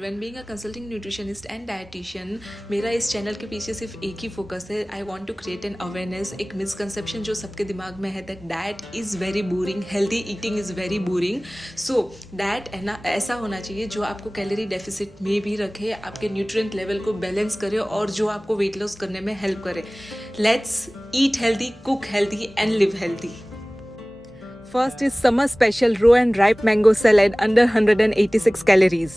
Everyone, being a consulting nutritionist and dietitian, मेरा इस channel के पीछे सिर्फ एक ही फोकस है. I want to create an awareness. एक मिसकंसेप्शन जो सबके दिमाग में है that diet is very boring, healthy eating is very boring. So diet ऐसा होना चाहिए जो आपको कैलोरी डेफिसिट में भी रखे, आपके न्यूट्रिएंट लेवल को बैलेंस करे और जो आपको वेट लॉस करने में हेल्प करे. Let's eat healthy, cook healthy and live healthy. First is summer special raw and ripe mango salad under 186 calories.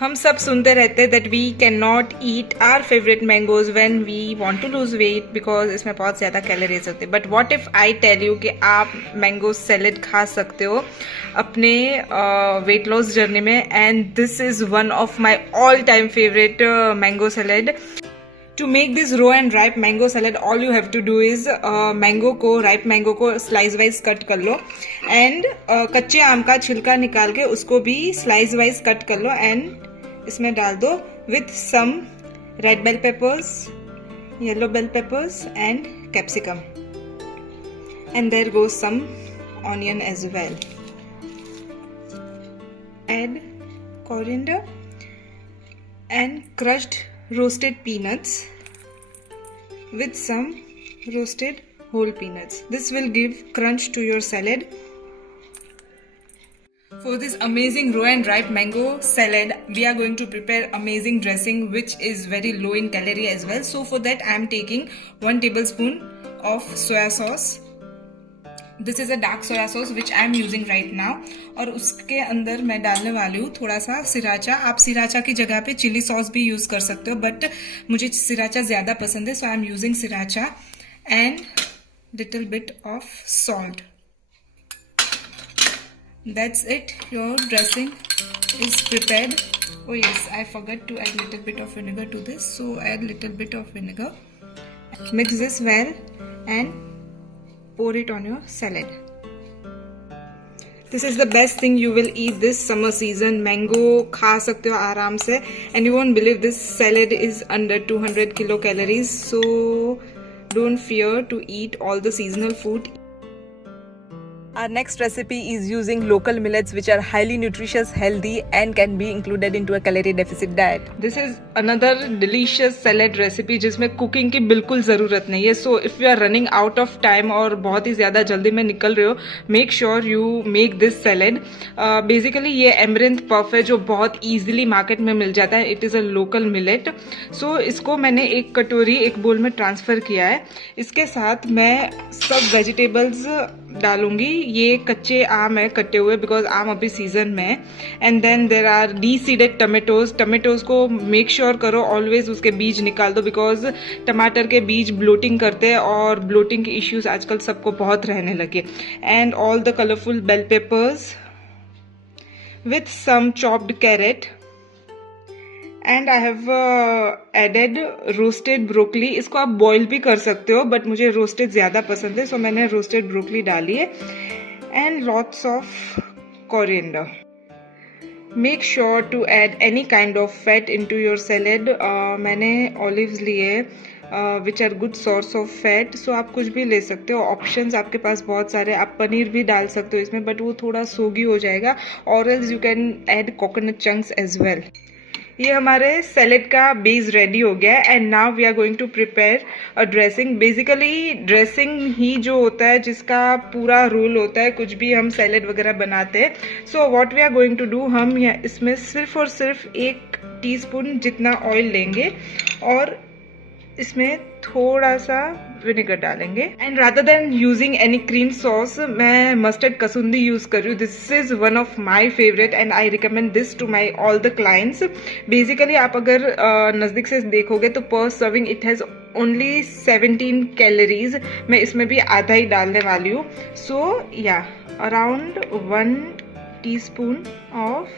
हम सब सुनते रहते हैं that we cannot eat our favorite mangoes when we want to lose weight because इसमें बहुत ज़्यादा calories होते हैं. But what if I tell you कि आप मैंगो सैलेड खा सकते हो अपने वेट लॉस जर्नी में, and this is one of my all time favorite mango salad. To make this raw and ripe mango salad, all you have to do is ripe mango को slice wise cut कर लो and कच्चे आम का छिलका निकाल के उसको भी slice wise कट कर लो and इसमें डाल दो with some red bell peppers, yellow bell peppers and capsicum, and there goes some onion as well. Add coriander and crushed roasted peanuts with some roasted whole peanuts. This will give crunch to your salad. For this amazing raw and ripe mango salad, we are going to prepare amazing dressing which is very low in calorie as well. So for that I am taking 1 tablespoon of soya sauce. This is a dark soya sauce which I am using right now. और उसके अंदर मैं डालने वाली हूँ थोड़ा सा sriracha. आप सिराचा की जगह पे चिली सॉस भी यूज़ कर सकते हो, बट मुझे सिराचा ज़्यादा पसंद है, so I am using sriracha and little bit of salt. That's it, your dressing is prepared. Oh yes, I forgot to add little bit of vinegar to this, so add little bit of vinegar. Mix this well and pour it on your salad. This is the best thing you will eat this summer season. Mango खा सकते हो आराम से and you won't believe this salad is under 200 kilocalories. So don't fear to eat all the seasonal food. Our next recipe is using local millets which are highly nutritious, healthy and can be included into a calorie deficit diet. This is another delicious salad recipe जिसमें cooking की बिल्कुल ज़रूरत नहीं है. So if you are running out of time और बहुत ही ज़्यादा जल्दी में निकल रहे हो, make sure you make this salad. Basically ये एमरिंथ पफ है जो बहुत easily मार्केट में मिल जाता है. It is a local millet. So इसको मैंने एक कटोरी एक बोल में ट्रांसफ़र किया है. इसके साथ मैं सब वेजिटेबल्स डालूंगी. ये कच्चे आम है कटे हुए बिकॉज आम अभी सीजन में है. And then there are deseeded tomatoes को मेक श्योर करो ऑलवेज उसके बीज निकाल दो बिकॉज टमाटर के बीज ब्लोटिंग करते हैं और ब्लोटिंग के इश्यूज आजकल सबको बहुत रहने लगे. And all the colourful bell peppers with some chopped carrot and I have added roasted broccoli. इसको आप बॉईल भी कर सकते हो बट मुझे रोस्टेड ज़्यादा पसंद है, सो मैंने रोस्टेड ब्रोकली डाली है. And lots of coriander. Make sure to add any kind of fat into your salad. मैंने ऑलिव्स लिए which are good source of fat. So आप कुछ भी ले सकते हो, ऑप्शंस आपके पास बहुत सारे. आप पनीर भी डाल सकते हो इसमें बट वो थोड़ा सोगी हो जाएगा, और else you can add coconut chunks as well. ये हमारे सैलेड का बेस रेडी हो गया है and now we are going to prepare a dressing. Basically dressing ही जो होता है जिसका पूरा रोल होता है कुछ भी हम सैलेड वगैरह बनाते हैं. So what we are going to do, हम इसमें सिर्फ और सिर्फ 1 टीस्पून जितना ऑयल लेंगे और इसमें थोड़ा सा विनेगर डालेंगे. And rather than using any cream sauce मैं मस्टर्ड कसूंदी यूज़ कर रही हूँ. This is one of my favourite and I recommend this to my all the clients. Basically आप अगर नज़दीक से देखोगे तो per serving it has only 17 calories. मैं इसमें भी आधा ही डालने वाली हूँ. So yeah around 1 teaspoon of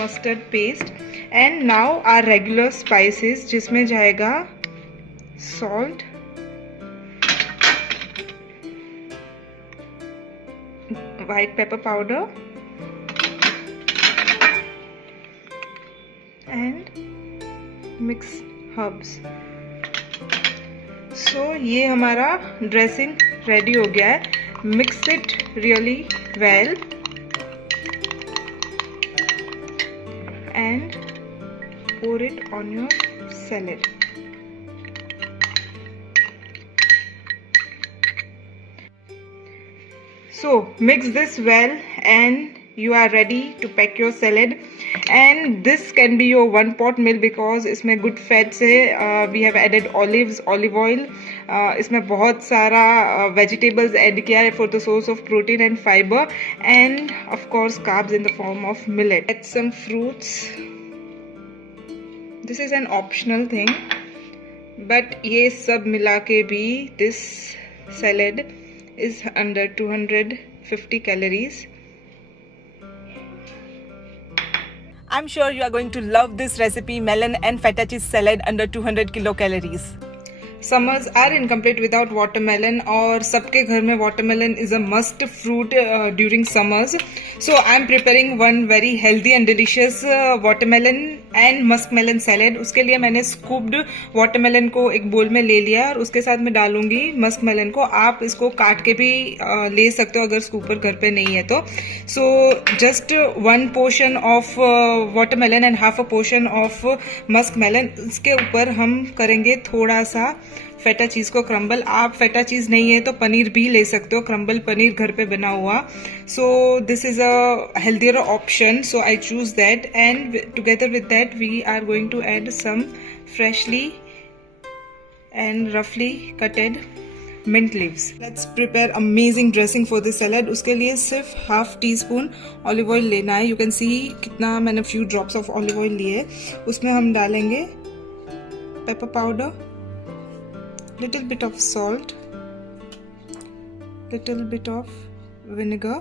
mustard paste. And now our regular spices जिसमें जाएगा salt, white pepper powder and mix herbs. So ये हमारा ड्रेसिंग रेडी हो गया है. Mix it really well and pour it on your salad. So mix this well and you are ready to pack your salad. And this can be your one pot meal because इसमें good fats है. We have added olives, olive oil. इसमें बहुत सारा vegetables add किया है for the source of protein and fiber, and of course carbs in the form of millet. Add some fruits. This is an optional thing, but ये सब मिला के भी this salad is under 250 calories. I'm sure you are going to love this recipe, melon and feta cheese salad under 200 kilocalories. Summers are incomplete without watermelon, और सबके घर में watermelon is a must fruit during summers. So I am preparing one very healthy and delicious watermelon and muskmelon salad. उसके लिए मैंने scooped watermelon को एक बोल में ले लिया और उसके साथ मैं डालूंगी muskmelon को. आप इसको काट के भी ले सकते हो अगर स्कूपर घर पे नहीं है तो. So just one portion of watermelon and half a portion of muskmelon. इसके ऊपर हम करेंगे थोड़ा सा फेटा चीज को क्रम्बल. आप फेटा चीज नहीं है तो पनीर भी ले सकते हो, क्रम्बल पनीर घर पे बना हुआ. So this is a healthier option, so I choose that. And together with that we are going to add some freshly and रफली cutted mint leaves. Let's prepare amazing dressing for this salad. उसके लिए सिर्फ half tea spoon olive oil लेना है. You can see कितना मैंने few drops of olive oil लिए. उसमें हम डालेंगे pepper powder, little bit of salt, little bit of vinegar.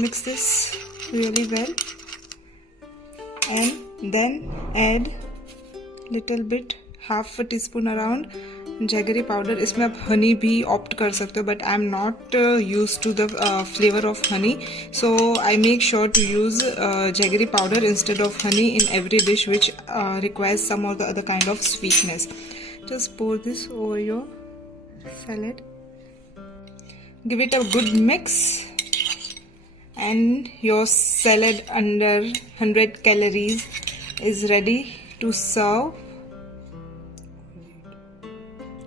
Mix this really well and then add little bit, half a teaspoon around jaggery powder. इसमें आप हनी भी opt कर सकते हो, but I am not use to the flavour of honey, so I make sure to use jaggery powder instead of honey in every dish which requires some or the other kind of sweetness. Just pour this over your salad. Give it a good mix and your salad under 100 calories is ready to serve.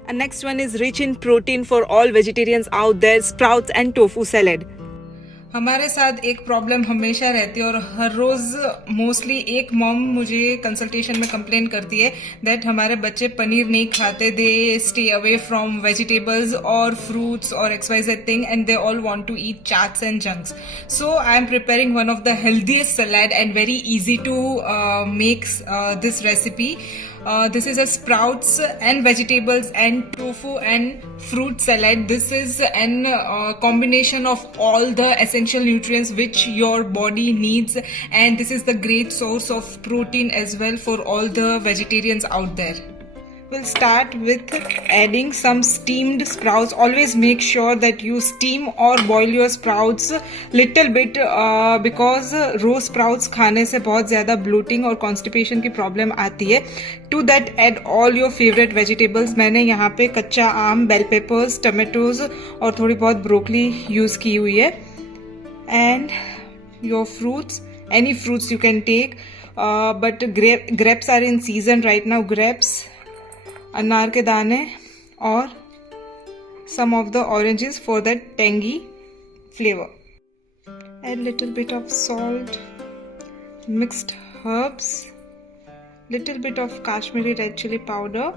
And next one is rich in protein for all vegetarians out there, sprouts and tofu salad. हमारे साथ एक problem हमेशा रहती है और हर रोज mostly एक मॉम मुझे कंसल्टेशन में कंप्लेन करती है दैट हमारे बच्चे पनीर नहीं खाते, they stay away from vegetables और फ्रूट्स और XYZ thing and they all want to eat chaats and junks. So I am preparing one of the healthiest salad and very easy to make this recipe. This is a sprouts and vegetables and tofu and fruit salad. This is an combination of all the essential nutrients which your body needs, and this is the great source of protein as well for all the vegetarians out there. We'll start with adding some steamed sprouts. Always make sure that you steam or boil your sprouts little bit because raw sprouts खाने से बहुत ज़्यादा bloating और constipation की problem आती है. To that add all your favorite vegetables. मैंने यहाँ पे कच्चा आम, bell peppers, tomatoes और थोड़ी बहुत broccoli use की हुई है. And your fruits, any fruits you can take, but grapes are in season right now. Grapes, अनार के दाने और some of the oranges for that tangy flavor. Add little bit of salt, mixed herbs, little bit of Kashmiri red chili powder,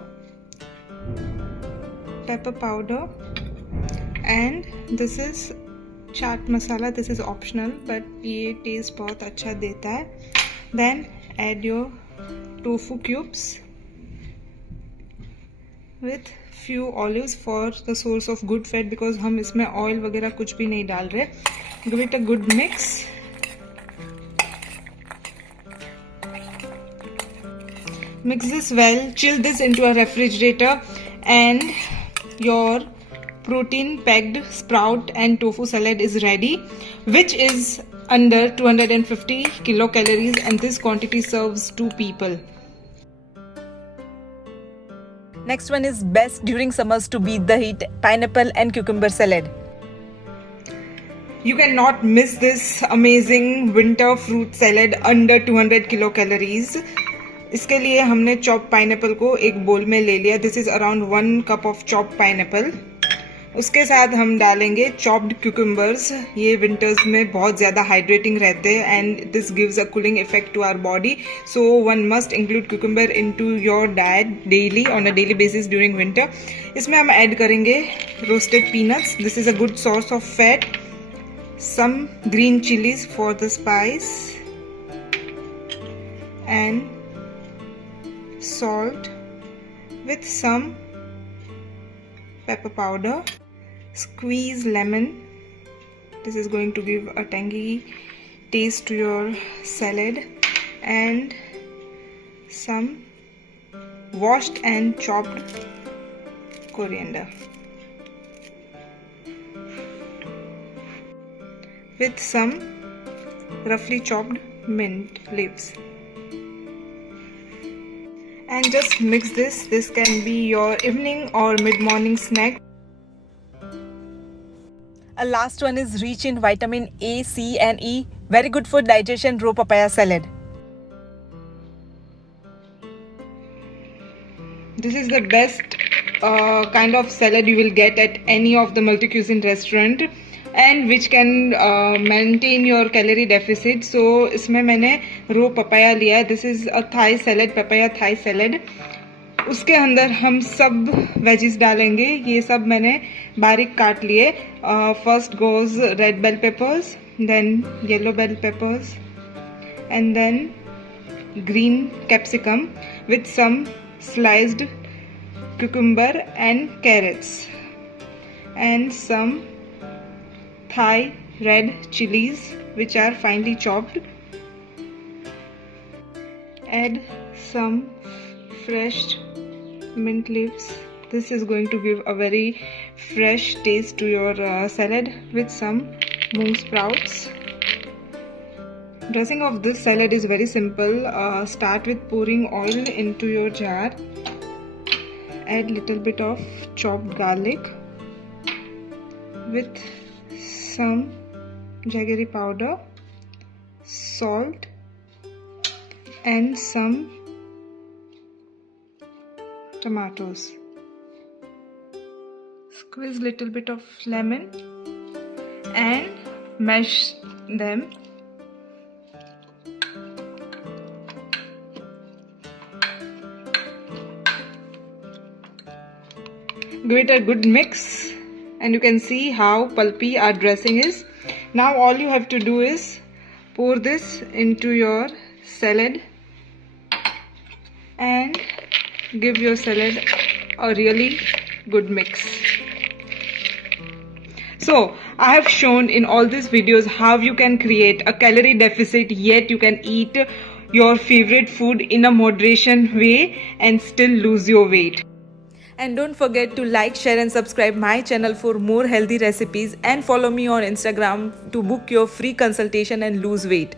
pepper powder, and this is chaat masala. This is optional but ये taste बहुत अच्छा देता है. Then add your tofu cubes with few olives for the source of good fat because हम इसमें oil वगैरह कुछ भी नहीं डाल रहे. Give it a good mix. Mix this well, chill this into a refrigerator, and your protein packed sprout and tofu salad is ready, which is under 250 kilocalories, and this quantity serves 2 people. Next one is best during summers to beat the heat, pineapple and cucumber salad. You cannot miss this amazing winter fruit salad under 200 kilocalories. इसके लिए हमने chop pineapple को एक बोल में ले लिया. This is around 1 cup of chop pineapple. उसके साथ हम डालेंगे चॉप्ड क्यूकम्बर्स. ये विंटर्स में बहुत ज़्यादा हाइड्रेटिंग रहते हैं and this gives a cooling effect to our body. So one must include cucumber into your diet daily on a daily basis during winter. इसमें हम ऐड करेंगे roasted peanuts. This is a good source of fat. Some green chilies for the spice and salt with some pepper powder. Squeeze lemon. This is going to give a tangy taste to your salad. And some washed and chopped coriander with some roughly chopped mint leaves. And just mix this. This can be your evening or mid-morning snack. A last one is rich in vitamin A, C and E. Very good for digestion, raw papaya salad. This is the best kind of salad you will get at any of the multi-cuisine restaurant. And which can maintain your calorie deficit. So इसमें मैंने raw papaya लिया है. This is a Thai salad, papaya Thai salad. उसके अंदर हम सब wages डालेंगे. ये सब मैंने बारीक काट लिए. First goes red bell peppers, then yellow bell peppers and then green capsicum with some sliced cucumber and carrots and some Thai red chilies which are finely chopped. Add some fresh mint leaves. This is going to give a very fresh taste to your salad with some moong sprouts. Dressing of this salad is very simple. Start with pouring oil into your jar. Add little bit of chopped garlic with some jaggery powder, salt and some tomatoes. Squeeze little bit of lemon and mash them. Give it a good mix. And you can see how pulpy our dressing is. Now all you have to do is pour this into your salad and give your salad a really good mix. So I have shown in all these videos how you can create a calorie deficit yet you can eat your favorite food in a moderation way and still lose your weight. And don't forget to like, share and subscribe my channel for more healthy recipes and follow me on Instagram to book your free consultation and lose weight.